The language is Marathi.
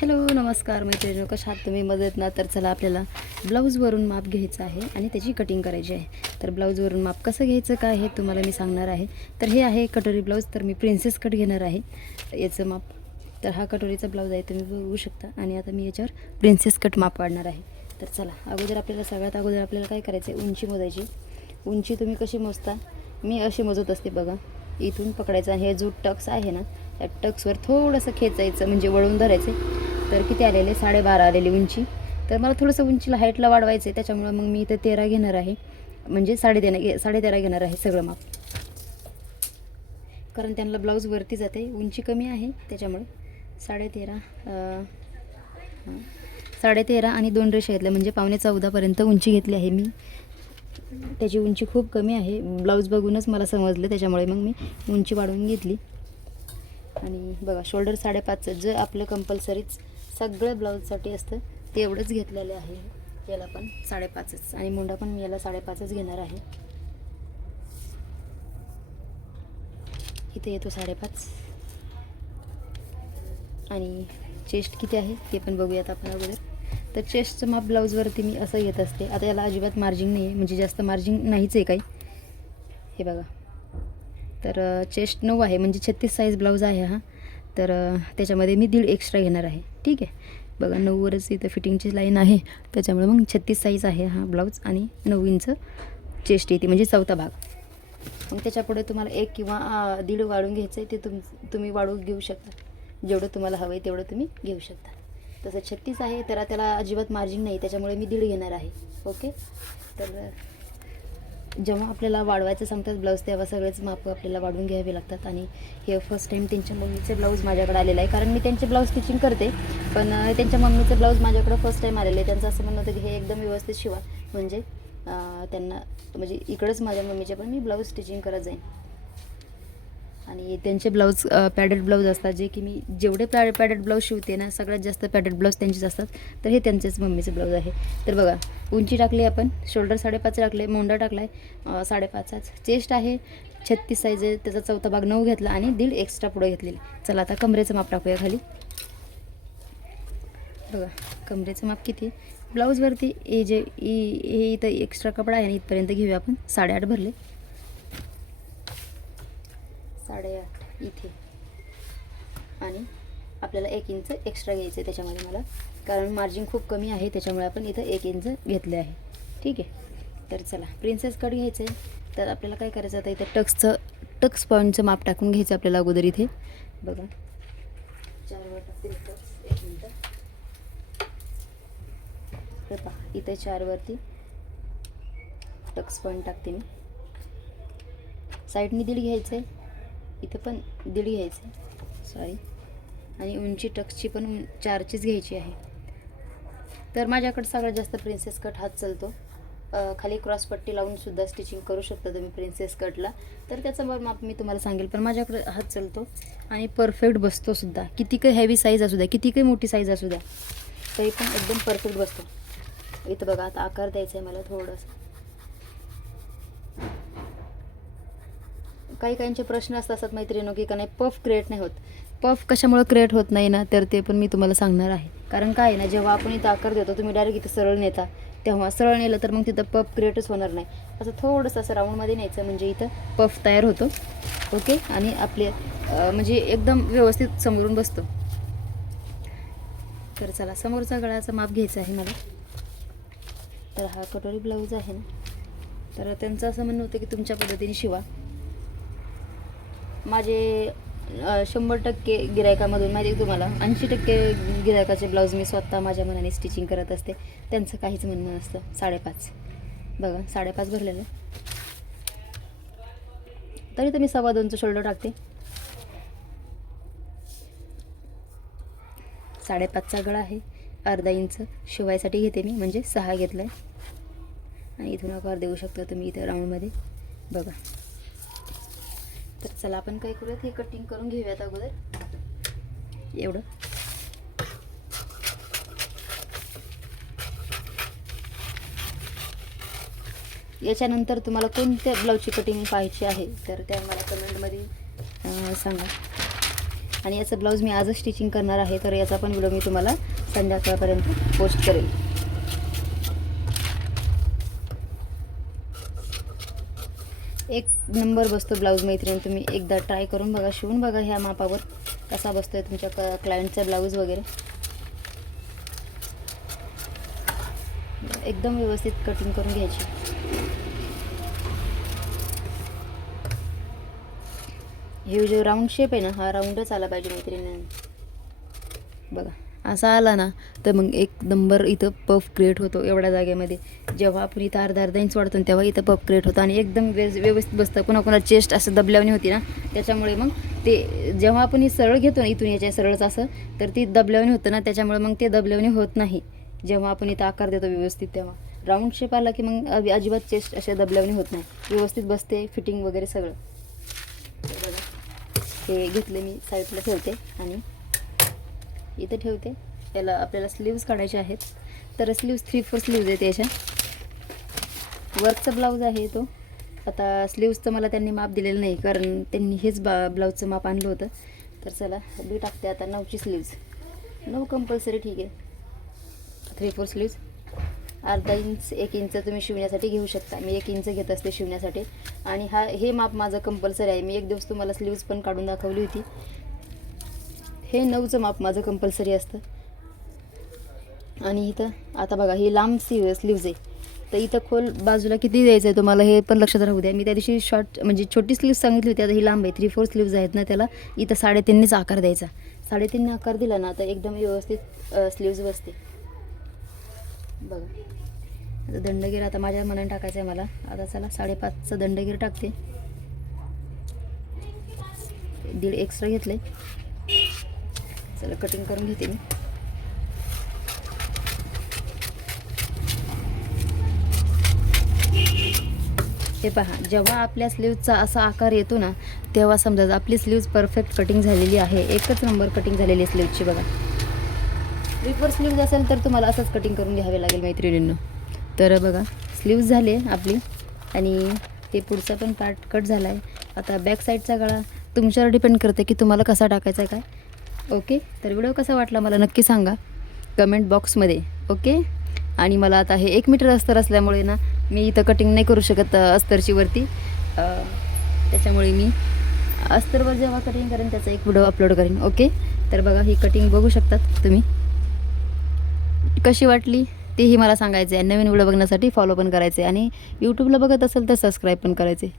हॅलो नमस्कार मैत्रिणी, कशा आहात तुम्ही? मदत ना? तर चला आपल्याला ब्लाऊजवरून माप घ्यायचं आहे आणि त्याची कटिंग करायची आहे. तर ब्लाऊजवरून माप कसं घ्यायचं काय हे तुम्हाला मी सांगणार आहे. तर हे आहे कटोरी ब्लाऊज. तर मी प्रिन्सेस कट घेणार आहे याचं माप. तर हा कटोरीचा ब्लाऊज आहे, तुम्ही बघू शकता. आणि आता मी याच्यावर प्रिन्सेस कट माप वाढणार आहे. तर चला सगळ्यात अगोदर आपल्याला काय करायचं आहे, उंची मोजायची. उंची तुम्ही कशी मोजता? मी अशी मोजत असते बघा. इथून पकडायचं आणि हे जो टक्स आहे ना, त्या टक्सवर थोडंसं खेचायचं, म्हणजे वळून धरायचं. तर किती आलेले? 12.5 आलेली उंची. तर मला थोडंसं उंचीला हाईटला वाढवायचं आहे, त्याच्यामुळं मग मी इथं 13 घेणार आहे. म्हणजे 13.5 घेणार आहे सगळं माप. कारण त्यांना ब्लाऊज वरती जाते, उंची कमी आहे त्याच्यामुळे 13.5 13.5 आणि 2 रेषा घेतल्या, म्हणजे 13.15 उंची घेतली आहे मी. त्याची उंची खूप कमी आहे, ब्लाऊज बघूनच मला समजलं, त्याच्यामुळे मग मी उंची वाढवून घेतली. आणि बघा, शोल्डर 5.5 जे आपलं कंपल्सरीच सगळ्या ब्लाऊजसाठी असतं ते एवढंच घेतलेलं आहे. याला पण 5.5च, आणि मुंडा पण मी याला 5.5च घेणार आहे. इथे येतो 5.5. आणि चेस्ट किती आहे ते पण बघूयात आपण अगोदर. तर चेस्टचं माप ब्लाऊजवरती मी असं घेत असते. आता याला अजिबात मार्जिंग नाही आहे, म्हणजे जास्त मार्जिंग नाहीच आहे काही. हे बघा, तर चेस्ट 9 आहे, म्हणजे 36 साईज ब्लाऊज आहे हा. तर त्याच्यामध्ये मी 1.5 एक्स्ट्रा घेणार आहे. ठीक आहे, बघा 9वरच इथं फिटिंगची लाईन आहे, त्याच्यामुळे मग 36 साईज आहे हा ब्लाऊज. आणि 9 इंच चेस्ट येते, म्हणजे चौथा भाग. मग त्याच्यापुढे तुम्हाला 1 किंवा 1.5 वाढून घ्यायचं आहे, ते तुम्ही वाढवून घेऊ शकता. जेवढं तुम्हाला हवं आहे तेवढं तुम्ही घेऊ शकता. तसं 36 आहे, तर त्याला अजिबात मार्जिन नाही, त्याच्यामुळे मी 1.5 घेणार आहे. ओके. तर जेव्हा आपल्याला वाढवायचं सांगतात ब्लाऊज, तेव्हा सगळेच माप आपल्याला वाढवून घ्यावे लागतात. आणि हे फर्स्ट टाईम त्यांच्या मम्मीचे ब्लाऊज माझ्याकडे आलेलं आहे, कारण मी त्यांचे ब्लाऊज स्टिचिंग करते, पण त्यांच्या मम्मीचं ब्लाऊज माझ्याकडं फर्स्ट टाईम आलेलं आहे. त्यांचं असं म्हणणं होतं की हे एकदम व्यवस्थित शिवा, म्हणजे त्यांना, म्हणजे इकडंच माझ्या मम्मीचे पण मी ब्लाऊज स्टिचिंग करत जाईन. आणि त्यांचे ब्लाऊज पॅडेड ब्लाऊज असतात, जे की मी जेवढे पॅडेड ब्लाऊज शिवते ना, सगळ्यात जास्त पॅडेड ब्लाऊज त्यांचेच असतात. तर हे त्यांचेच मम्मीचं ब्लाऊज आहे. तर बघा, उंची टाकली आपण, शोल्डर 5.5 टाकले, मोंडा टाकला आहे 5.5च, चेस्ट आहे 36 साईज आहे, त्याचा चौथा भाग 9 घेतला आणि 1.5 एक्स्ट्रा पुढे घेतलेले. चला आता कमरेचं माप टाकूया खाली. बघा, कमरेचं माप किती आहे ब्लाऊजवरती? हे इथं एक्स्ट्रा कपडा आहे ना, इथपर्यंत घेऊया आपण. 8.5 भरले, 8.5 इथे. आणि आपल्याला 1 इंच एक्स्ट्रा घ्यायचं आहे त्याच्यामध्ये मला, कारण मार्जिन खूप कमी आहे, त्याच्यामुळे आपण इथं 1 इंच घेतले आहे. ठीक आहे. तर चला, प्रिन्सेस कट घ्यायचं आहे. तर आपल्याला काय करायचं, आता इथं टक्स पॉईंटचं माप टाकून घ्यायचं आपल्याला अगोदर. इथे बघा, 4 वर टाकते टक्स. 1 मिनटं. हे पहा, इथे 4 वरती टक्स पॉईंट टाकते मी. साईडनी 1.5 घ्यायचं आहे, इथं पण 1.5 घ्यायचं आहे, सॉरी. आणि उंची टक्सची पण 4चीच घ्यायची आहे. तर माझ्याकडे सगळ्यात जास्त प्रिन्सेस कट हाच चालतो. खाली क्रॉसपट्टी लावून सुद्धा स्टिचिंग करू शकता तुम्ही प्रिन्सेस कटला. तर त्याचा माप मी तुम्हाला सांगेल, पण माझ्याकडे हाच चालतो आणि परफेक्ट बसतो सुद्धा. किती काही हेवी साईज असू द्या, किती काही मोठी साईज असू द्या, तरी पण एकदम परफेक्ट बसतो. इथं बघा, आता आकार द्यायचा आहे मला थोडंसं. काही काहींचे प्रश्न असतात मैत्रिणी, की का नाही पफ क्रिएट नाही होत. पफ कशामुळे क्रिएट होत नाही ना, तर ते पण मी तुम्हाला सांगणार आहे. कारण काय आहे ना, जेव्हा आपण इथं आकार देतो, तुम्ही डायरेक्ट इथं सरळ नेता, तेव्हा सरळ नेलं तर मग तिथं पफ क्रिएटच होणार नाही. असं थोडंसं असं राऊंडमध्ये न्यायचं, म्हणजे इथं पफ तयार होतो. ओके. आणि आपले म्हणजे एकदम व्यवस्थित समोरून बसतो. तर चला, समोरचा गळ्याचा माप घ्यायचा आहे मला. तर हा कटोरी ब्लाऊज आहे ना, तर त्यांचं असं म्हणणं होतं की तुमच्या पद्धतीने शिवा. माझे 100% गिरायकामधून माहिती आहे तुम्हाला, 80% गिरायकाचे ब्लाऊज मी स्वतः माझ्या मनाने स्टिचिंग करत असते. त्यांचं काहीच म्हणणं नसतं. 5.5 बघा, 5.5 भरलेलं. तरी तर मी 2.25चं शोल्डर टाकते. 5.5चा गळा आहे, अर्धा इंच शिवायसाठी घेते मी, म्हणजे 6 घेतला आहे. आणि इथून आकार देऊ शकता तुम्ही इथं राऊंडमध्ये. बघा, तर चला आपण काय करूयात, हे कटिंग करून घेऊयात अगोदर. एवढं याच्यानंतर तुम्हाला कोणत्या ब्लाऊजची कटिंग पाहायची आहे, तर त्या मला कमेंटमध्ये सांगा. आणि याचं ब्लाऊज मी आजच स्टिचिंग करणार आहे, तर याचा पण व्हिडिओ मी तुम्हाला संध्याकाळपर्यंत पोस्ट करेल. एक नंबर बसतो ब्लाऊज मैत्रिणी. तुम्ही एकदा ट्राय करून बघा, शिवून बघा ह्या मापावर कसा बसतोय तुमच्या क्लायंटचा ब्लाऊज वगैरे. एकदम व्यवस्थित कटिंग करून घ्यायची. हे जो राऊंड शेप आहे ना, हा राऊंडच आला पाहिजे मैत्रिणी. बघा असा आला ना तर मग एक नंबर इथं पफ क्रिएट होतो एवढ्या जागेमध्ये. जेव्हा आपण इथं अर्धा इंच वाढतो तेव्हा इथं पफ क्रिएट होतं आणि एकदम व्यवस्थित बसतं. कुणा चेस्ट असं दबल्यावणी होती ना, त्याच्यामुळे मग ते जेव्हा आपण ही सरळ घेतो ना इथून याच्या सरळच असं, तर ती दबल्यावणी होतं ना, त्याच्यामुळे मग ते दबल्यावणी होत नाही. जेव्हा आपण इथं आकार देतो व्यवस्थित, तेव्हा राऊंड शेप आला की मग अजिबात चेस्ट अशा दबल्यावणी होत नाही, व्यवस्थित बसते, फिटिंग वगैरे सगळं. हे घेतले मी साईडला ठेवते आणि इथे ठेवते. याला आपल्याला स्लीव्ज काढायचे आहेत, तर स्लीव्ज 3/4 स्लीव्ज आहेत याच्या. वर्कचा ब्लाऊज आहे तो. आता स्लीव्जचं मला त्यांनी माप दिलेलं नाही, कारण त्यांनी हेच ब्लाऊजचं माप आणलं होतं. तर चला मी टाकते आता 9ची स्लीव्ज. 9 कंपल्सरी, ठीक आहे. 3/4 स्लीव्ज. अर्धा इंच 1 इंच तुम्ही शिवण्यासाठी घेऊ शकता. मी 1 इंच घेत असते शिवण्यासाठी आणि हे माप माझं कंपल्सरी आहे. मी एक दिवस तुम्हाला स्लीव्ज पण काढून दाखवली होती. हे 9चं माप माझं कंपल्सरी असतं. आणि इथं आता बघा ही लांब स्लीव्ज आहे, तर इथं खोल बाजूला किती द्यायचं आहे तुम्हाला हे पण लक्षात राहू द्या. मी त्या दिवशी शॉर्ट म्हणजे छोटी स्लीव्ज सांगितली होती, आता ही लांब आहे. 3/4 स्लीव्ज आहेत ना, त्याला इथं 3.5नीच आकार द्यायचा. 3.5 आकार दिला ना तर एकदम व्यवस्थित स्लीव्ज बसते. बघा आता दंडगीर आता माझ्या मनाने टाकायचं आहे मला. आता चला 5.5चा दंडगीर टाकते. 1.5 एक्स्ट्रा घेतले. चला कटिंग करून घेते मी. हे पहा, जेव्हा आपल्या स्लीव्जचा असा आकार येतो ना, तेव्हा समजा आपली स्लीव्ज परफेक्ट कटिंग झालेली आहे. एकच नंबर कटिंग झालेली आहे स्लीव्जची. बघा 3/4 स्लीव्ज असेल तर तुम्हाला असंच कटिंग करून घ्यावे लागेल मैत्रिणींनो. तर बघा स्लीव्ज झाले आपली आणि हे पुढचा पण पार्ट कट झाला आहे. आता बॅक साईडचा गळा तुमच्यावर डिपेंड करते की तुम्हाला कसा टाकायचा आहे काय. ओके, तर व्हिडिओ कसा वाटला मला नक्की सांगा कमेंट बॉक्समध्ये. ओके, आणि मला आता हे 1 मीटर अस्तर असल्यामुळे ना मी इथं कटिंग नाही करू शकत अस्तरची वरती, त्याच्यामुळे मी अस्तरवर जेव्हा कटिंग करेन त्याचा एक व्हिडिओ अपलोड करेन. ओके, तर बघा ही कटिंग बघू शकतात तुम्ही. कशी वाटली तेही मला सांगायचं आहे. नवीन व्हिडिओ बघण्यासाठी फॉलो पण करायचे आणि यूट्यूबला बघत असेल तर सबस्क्राईब पण करायचे.